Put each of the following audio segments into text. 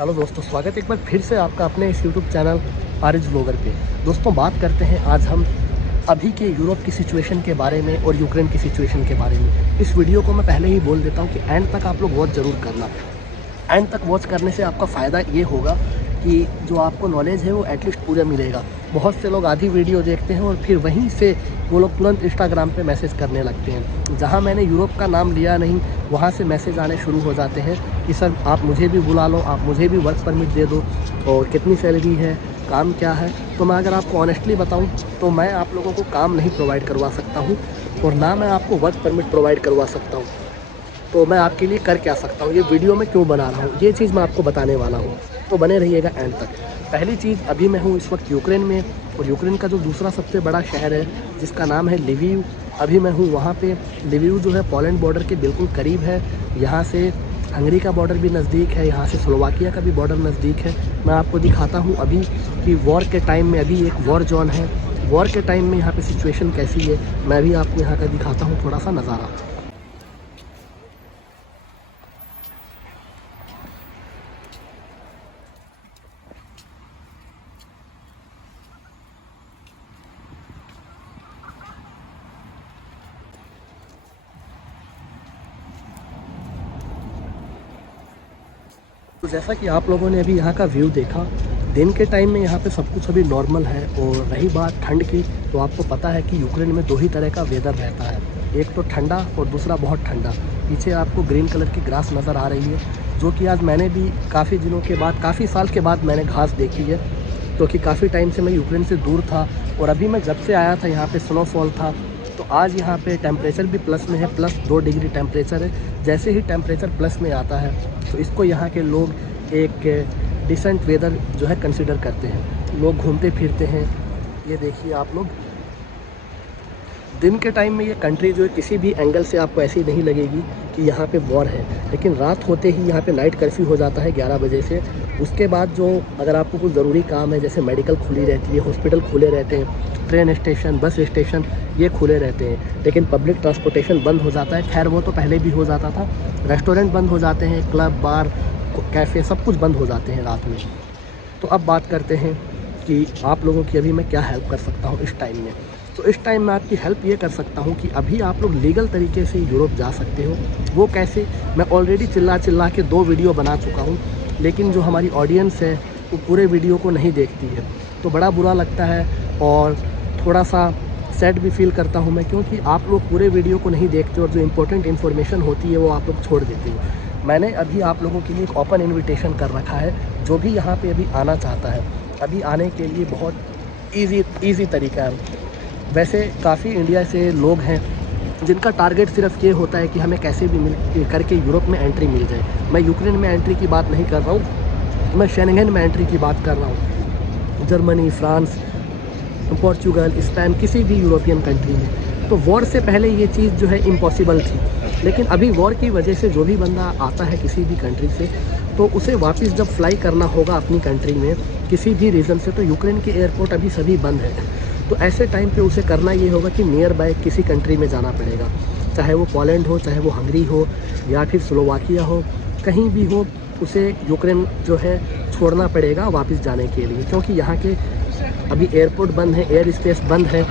Hello दोस्तों, स्वागत है एक बार फिर से आपका अपने इस यूट्यूब चैनल आरिज व्लॉगर पे। दोस्तों, बात करते हैं आज हम अभी के यूरोप की सिचुएशन के बारे में और यूक्रेन की सिचुएशन के बारे में। इस वीडियो को मैं पहले ही बोल देता हूँ कि एंड तक आप लोग वॉच ज़रूर करना। एंड तक वॉच करने से आपका फ़ायदा ये होगा कि जो आपको नॉलेज है वो एटलीस्ट पूरा मिलेगा। बहुत से लोग आधी वीडियो देखते हैं और फिर वहीं से वो लोग तुरंत इंस्टाग्राम पे मैसेज करने लगते हैं। जहाँ मैंने यूरोप का नाम लिया नहीं, वहाँ से मैसेज आने शुरू हो जाते हैं कि सर आप मुझे भी बुला लो, आप मुझे भी वर्क परमिट दे दो, और कितनी सैलरी है, काम क्या है। तो मैं अगर आपको ऑनेस्टली बताऊँ तो मैं आप लोगों को काम नहीं प्रोवाइड करवा सकता हूँ और ना मैं आपको वर्क परमिट प्रोवाइड करवा सकता हूँ। तो मैं आपके लिए कर क्या सकता हूँ, ये वीडियो मैं क्यों बना रहा हूँ, ये चीज़ मैं आपको बताने वाला हूँ। तो बने रहिएगा एंड तक। पहली चीज़, अभी मैं हूँ इस वक्त यूक्रेन में, और यूक्रेन का जो दूसरा सबसे बड़ा शहर है जिसका नाम है लिविव, अभी मैं हूँ वहाँ पे। लिविव जो है पोलैंड बॉर्डर के बिल्कुल करीब है। यहाँ से हंगरी का बॉर्डर भी नज़दीक है, यहाँ से स्लोवाकिया का भी बॉर्डर नज़दीक है। मैं आपको दिखाता हूँ अभी कि वॉर के टाइम में, अभी एक वॉर जोन है, वॉर के टाइम में यहाँ पे सिचुएशन कैसी है। मैं भी आपको यहाँ का दिखाता हूँ थोड़ा सा नज़ारा। तो जैसा कि आप लोगों ने अभी यहाँ का व्यू देखा, दिन के टाइम में यहाँ पे सब कुछ अभी नॉर्मल है। और रही बात ठंड की, तो आपको पता है कि यूक्रेन में दो ही तरह का वेदर रहता है, एक तो ठंडा और दूसरा बहुत ठंडा। पीछे आपको ग्रीन कलर की ग्रास नज़र आ रही है, जो कि आज मैंने भी काफ़ी दिनों के बाद, काफ़ी साल के बाद मैंने घास देखी है, क्योंकि काफ़ी टाइम से मैं यूक्रेन से दूर था। और अभी मैं जब से आया था यहाँ पे स्नोफॉल था। तो आज यहाँ पे टेम्परेचर भी प्लस में है, +2 डिग्री टेम्परेचर है। जैसे ही टेम्परेचर प्लस में आता है तो इसको यहाँ के लोग एक डिसेंट वेदर जो है कंसिडर करते हैं। लोग घूमते फिरते हैं। ये देखिए आप लोग, दिन के टाइम में ये कंट्री जो है किसी भी एंगल से आपको ऐसी नहीं लगेगी कि यहाँ पे वॉर है, लेकिन रात होते ही यहाँ पे नाइट कर्फ्यू हो जाता है 11 बजे से। उसके बाद जो अगर आपको कुछ ज़रूरी काम है, जैसे मेडिकल खुली रहती है, हॉस्पिटल खुले रहते हैं, ट्रेन स्टेशन, बस स्टेशन ये खुले रहते हैं, लेकिन पब्लिक ट्रांसपोर्टेशन बंद हो जाता है। खैर वो तो पहले भी हो जाता था। रेस्टोरेंट बंद हो जाते हैं, क्लब, बार, कैफ़े सब कुछ बंद हो जाते हैं रात में। तो अब बात करते हैं कि आप लोगों की अभी मैं क्या हेल्प कर सकता हूँ इस टाइम में। तो इस टाइम मैं आपकी हेल्प ये कर सकता हूँ कि अभी आप लोग लीगल तरीके से यूरोप जा सकते हो। वो कैसे, मैं ऑलरेडी चिल्ला के 2 वीडियो बना चुका हूँ, लेकिन जो हमारी ऑडियंस है वो पूरे वीडियो को नहीं देखती है। तो बड़ा बुरा लगता है और थोड़ा सा सैड भी फील करता हूँ मैं, क्योंकि आप लोग पूरे वीडियो को नहीं देखते और जो इम्पोर्टेंट इन्फॉर्मेशन होती है वो आप लोग छोड़ देते हो। मैंने अभी आप लोगों के लिए एक ओपन इन्विटेशन कर रखा है। जो भी यहाँ पे अभी आना चाहता है, अभी आने के लिए बहुत ईज़ी तरीका है। वैसे काफ़ी इंडिया से लोग हैं जिनका टारगेट सिर्फ ये होता है कि हमें कैसे भी मिल करके यूरोप में एंट्री मिल जाए। मैं यूक्रेन में एंट्री की बात नहीं कर रहा हूँ, मैं शेंगेन में एंट्री की बात कर रहा हूँ। जर्मनी, फ्रांस, पोर्चुगल, स्पेन, किसी भी यूरोपियन कंट्री में। तो वॉर से पहले ये चीज़ जो है इम्पॉसिबल थी, लेकिन अभी वॉर की वजह से जो भी बंदा आता है किसी भी कंट्री से, तो उसे वापस जब फ्लाई करना होगा अपनी कंट्री में किसी भी रीज़न से, तो यूक्रेन के एयरपोर्ट अभी सभी बंद है। तो ऐसे टाइम पे उसे करना ये होगा कि नियर बाय किसी कंट्री में जाना पड़ेगा, चाहे वो पोलैंड हो, चाहे वो हंगरी हो, या फिर स्लोवाकिया हो, कहीं भी हो, उसे यूक्रेन जो है छोड़ना पड़ेगा वापस जाने के लिए, क्योंकि यहाँ के अभी एयरपोर्ट बंद है, एयर स्पेस बंद है।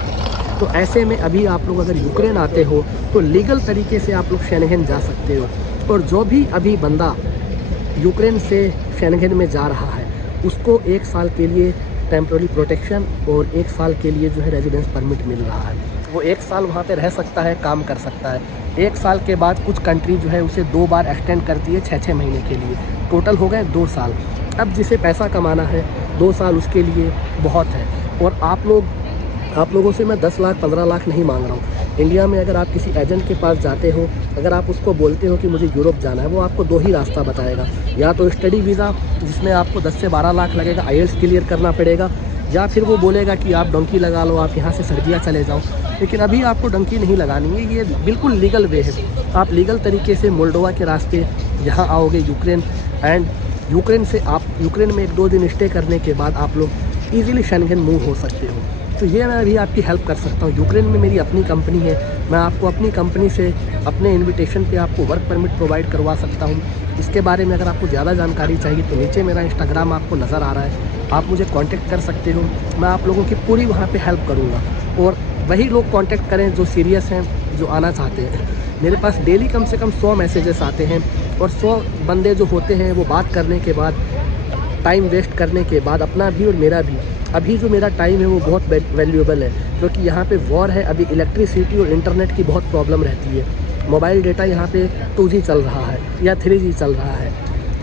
तो ऐसे में अभी आप लोग अगर यूक्रेन आते हो तो लीगल तरीके से आप लोग शेंगेन जा सकते हो। और जो भी अभी बंदा यूक्रेन से शेंगेन में जा रहा है उसको 1 साल के लिए टेम्प्रेरी प्रोटेक्शन और 1 साल के लिए जो है रेजिडेंस परमिट मिल रहा है। वो 1 साल वहाँ पे रह सकता है, काम कर सकता है। 1 साल के बाद कुछ कंट्री जो है उसे 2 बार एक्सटेंड करती है 6-6 महीने के लिए। टोटल हो गए 2 साल। अब जिसे पैसा कमाना है 2 साल उसके लिए बहुत है। और आप लोगों से मैं 10 लाख 15 लाख नहीं मांग रहा हूँ। इंडिया में अगर आप किसी एजेंट के पास जाते हो, अगर आप उसको बोलते हो कि मुझे यूरोप जाना है, वो आपको 2 ही रास्ता बताएगा। या तो स्टडी वीज़ा जिसमें आपको 10 से 12 लाख लगेगा, आईएलटीएस क्लियर करना पड़ेगा, या फिर वो बोलेगा कि आप डंकी लगा लो, आप यहाँ से सर्बिया चले जाओ। लेकिन अभी आपको डंकी नहीं लगानी है, ये बिल्कुल लीगल वे है। आप लीगल तरीके से मोल्डोवा के रास्ते यहाँ आओगे यूक्रेन, एंड यूक्रेन से आप यूक्रेन में 1-2 दिन स्टे करने के बाद आप लोग ईज़िली शेंगेन मूव हो सकते हो। तो ये मैं भी आपकी हेल्प कर सकता हूँ। यूक्रेन में मेरी अपनी कंपनी है, मैं आपको अपनी कंपनी से अपने इनविटेशन पे आपको वर्क परमिट प्रोवाइड करवा सकता हूँ। इसके बारे में अगर आपको ज़्यादा जानकारी चाहिए तो नीचे मेरा इंस्टाग्राम आपको नज़र आ रहा है, आप मुझे कांटेक्ट कर सकते हो। मैं आप लोगों की पूरी वहाँ पे हेल्प करूँगा और वही लोग कांटेक्ट करें जो सीरियस हैं, जो आना चाहते हैं। मेरे पास डेली कम से कम 100 मैसेजेस आते हैं और 100 बंदे जो होते हैं वो बात करने के बाद, टाइम वेस्ट करने के बाद, अपना भी और मेरा भी, अभी जो मेरा टाइम है वो बहुत वैल्यूएबल है, क्योंकि यहाँ पे वॉर है। अभी इलेक्ट्रिसिटी और इंटरनेट की बहुत प्रॉब्लम रहती है। मोबाइल डेटा यहाँ पे 2G चल रहा है या 3G चल रहा है,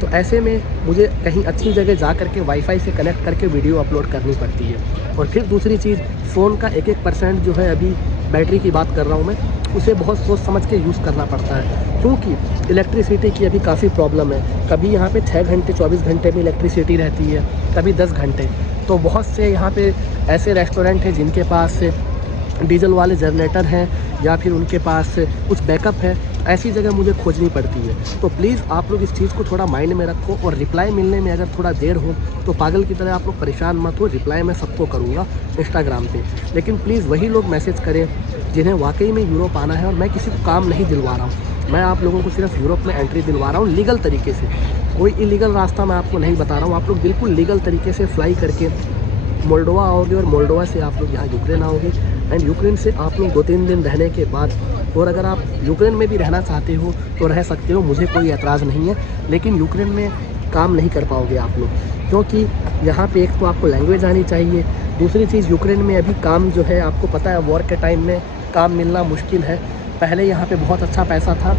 तो ऐसे में मुझे कहीं अच्छी जगह जा करके वाईफाई से कनेक्ट करके वीडियो अपलोड करनी पड़ती है। और फिर दूसरी चीज़, फ़ोन का 1% जो है, अभी बैटरी की बात कर रहा हूँ मैं, उसे बहुत सोच समझ के यूज़ करना पड़ता है, क्योंकि इलेक्ट्रिसिटी की अभी काफ़ी प्रॉब्लम है। कभी यहाँ पे 6 घंटे 24 घंटे में इलेक्ट्रिसिटी रहती है, कभी 10 घंटे। तो बहुत से यहाँ पे ऐसे रेस्टोरेंट हैं जिनके पास डीजल वाले जनरेटर हैं या फिर उनके पास कुछ बैकअप है, ऐसी जगह मुझे खोजनी पड़ती है। तो प्लीज़ आप लोग इस चीज़ को थोड़ा माइंड में रखो, और रिप्लाई मिलने में अगर थोड़ा देर हो तो पागल की तरह आप लोग परेशान मत हो। रिप्लाई मैं सबको करूँगा इंस्टाग्राम पे, लेकिन प्लीज़ वही लोग मैसेज करें जिन्हें वाकई में यूरोप आना है। और मैं किसी को काम नहीं दिलवा रहा हूँ, मैं आप लोगों को सिर्फ यूरोप में एंट्री दिलवा रहा हूँ लीगल तरीके से। कोई इलीगल रास्ता मैं आपको नहीं बता रहा हूँ। आप लोग बिल्कुल लीगल तरीके से फ्लाई करके मोल्डोवा आओगे और मोल्डोवा से आप लोग यहाँ यूक्रेन आओगे। एंड यूक्रेन से आप लोग 2-3 दिन रहने के बाद, और अगर आप यूक्रेन में भी रहना चाहते हो तो रह सकते हो, मुझे कोई एतराज़ नहीं है, लेकिन यूक्रेन में काम नहीं कर पाओगे आप लोग, क्योंकि यहाँ पे एक तो आपको लैंग्वेज आनी चाहिए, दूसरी चीज़ यूक्रेन में अभी काम जो है, आपको पता है वॉर के टाइम में काम मिलना मुश्किल है। पहले यहाँ पे बहुत अच्छा पैसा था,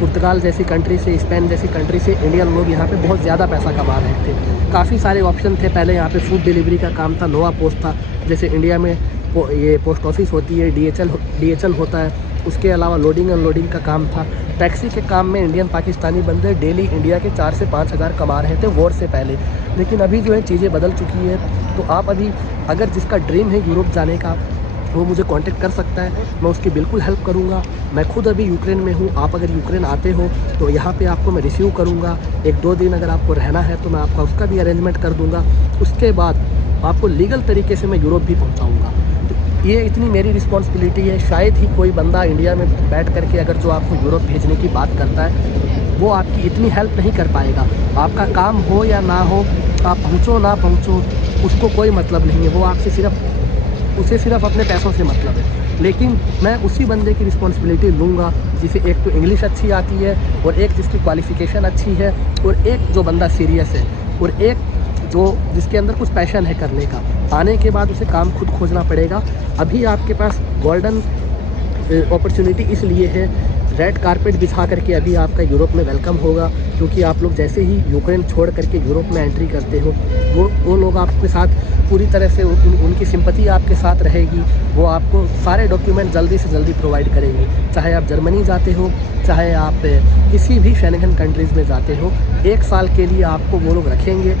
पुर्तगाल जैसी कंट्री से, स्पेन जैसी कंट्री से इंडियन लोग यहाँ पे बहुत ज़्यादा पैसा कमा रहे थे। काफ़ी सारे ऑप्शन थे पहले यहाँ पे, फूड डिलीवरी का काम था, नोवा पोस्ट था, जैसे इंडिया में ये पोस्ट ऑफिस होती है, DHL होता है, उसके अलावा लोडिंग अनलोडिंग का काम था। टैक्सी के काम में इंडियन पाकिस्तानी बंदे डेली इंडिया के 4 से 5 हज़ार कमा रहे थे वॉर से पहले। लेकिन अभी जो है चीज़ें बदल चुकी है। तो आप अभी अगर जिसका ड्रीम है यूरोप जाने का, वो मुझे कांटेक्ट कर सकता है, मैं उसकी बिल्कुल हेल्प करूंगा। मैं खुद अभी यूक्रेन में हूँ, आप अगर यूक्रेन आते हो तो यहाँ पे आपको मैं रिसीव करूँगा। 1-2 दिन अगर आपको रहना है तो मैं आपका उसका भी अरेंजमेंट कर दूँगा। उसके बाद आपको लीगल तरीके से मैं यूरोप भी पहुँचाऊँगा। तो ये इतनी मेरी रिस्पॉन्सिबिलिटी है। शायद ही कोई बंदा इंडिया में बैठ करके अगर जो आपको यूरोप भेजने की बात करता है, वो आपकी इतनी हेल्प नहीं कर पाएगा। आपका काम हो या ना हो, आप पहुँचो ना पहुँचो, उसको कोई मतलब नहीं है। वो आपसे उसे सिर्फ अपने पैसों से मतलब है। लेकिन मैं उसी बंदे की रिस्पॉन्सिबिलिटी लूँगा जिसे एक तो इंग्लिश अच्छी आती है, और एक जिसकी क्वालिफ़िकेशन अच्छी है, और एक जो बंदा सीरियस है, और एक जिसके अंदर कुछ पैशन है करने का। आने के बाद उसे काम खुद खोजना पड़ेगा। अभी आपके पास गोल्डन अपॉर्चुनिटी इसलिए है, रेड कारपेट बिछा करके अभी आपका यूरोप में वेलकम होगा, क्योंकि आप लोग जैसे ही यूक्रेन छोड़ करके यूरोप में एंट्री करते हो, वो लोग आपके साथ पूरी तरह से उनकी सिंपैथी आपके साथ रहेगी। वो आपको सारे डॉक्यूमेंट जल्दी से जल्दी प्रोवाइड करेंगे। चाहे आप जर्मनी जाते हो, चाहे आप किसी भी शेंगन कंट्रीज़ में जाते हो, 1 साल के लिए आपको वो लोग रखेंगे।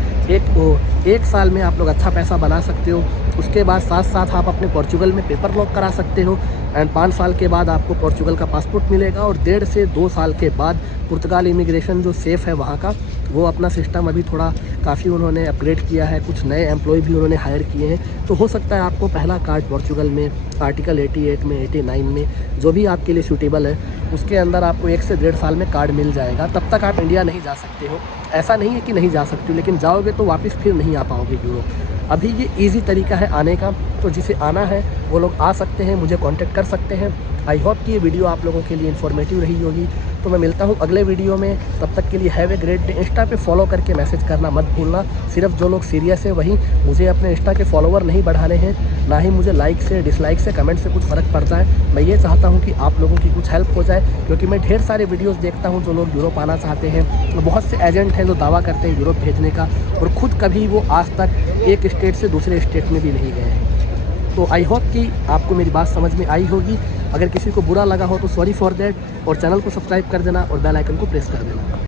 एक साल में आप लोग अच्छा पैसा बना सकते हो। उसके बाद साथ आप अपने पोर्चुगल में पेपर लॉक करा सकते हो, एंड 5 साल के बाद आपको पोर्चुगल का पासपोर्ट मिलेगा। और 1.5 से 2 साल के बाद पुर्तगाल इमिग्रेशन जो सेफ़ है वहाँ का, वो अपना सिस्टम अभी थोड़ा काफ़ी उन्होंने अपग्रेड किया है, कुछ नए एम्प्लॉय भी उन्होंने हायर किए हैं। तो हो सकता है आपको पहला कार्ड पोर्चुगल में आर्टिकल 88 में, 89 में, जो भी आपके लिए सूटेबल है, उसके अंदर आपको 1 से 1.5 साल में कार्ड मिल जाएगा। तब तक आप इंडिया नहीं जा सकते हो। ऐसा नहीं है कि नहीं जा सकते हो, लेकिन जाओगे तो वापस फिर नहीं आ पाओगे यूरोप। अभी ये ईज़ी तरीका है आने का, तो जिसे आना है वो लोग आ सकते हैं, मुझे कांटेक्ट कर सकते हैं। आई होप कि ये वीडियो आप लोगों के लिए इन्फॉर्मेटिव रही होगी। तो मैं मिलता हूँ अगले वीडियो में, तब तक के लिए have a great day. Insta पे फॉलो करके मैसेज करना मत भूलना। सिर्फ जो लोग सीरियस है वही, मुझे अपने इंस्टा के फॉलोवर नहीं बढ़ाने हैं, ना ही मुझे लाइक से डिसलाइक से कमेंट से कुछ फ़र्क पड़ता है। मैं ये चाहता हूँ कि आप लोगों की कुछ हेल्प हो जाए, क्योंकि मैं ढेर सारे वीडियोज़ देखता हूँ जो लोग यूरोप आना चाहते हैं। बहुत से एजेंट हैं जो दावा करते हैं यूरोप भेजने का, और ख़ुद कभी वो आज तक एक स्टेट से दूसरे स्टेट में भी नहीं गए हैं। तो आई होप कि आपको मेरी बात समझ में आई होगी। अगर किसी को बुरा लगा हो तो सॉरी फॉर दैट, और चैनल को सब्सक्राइब कर देना और बेल आइकन को प्रेस कर देना।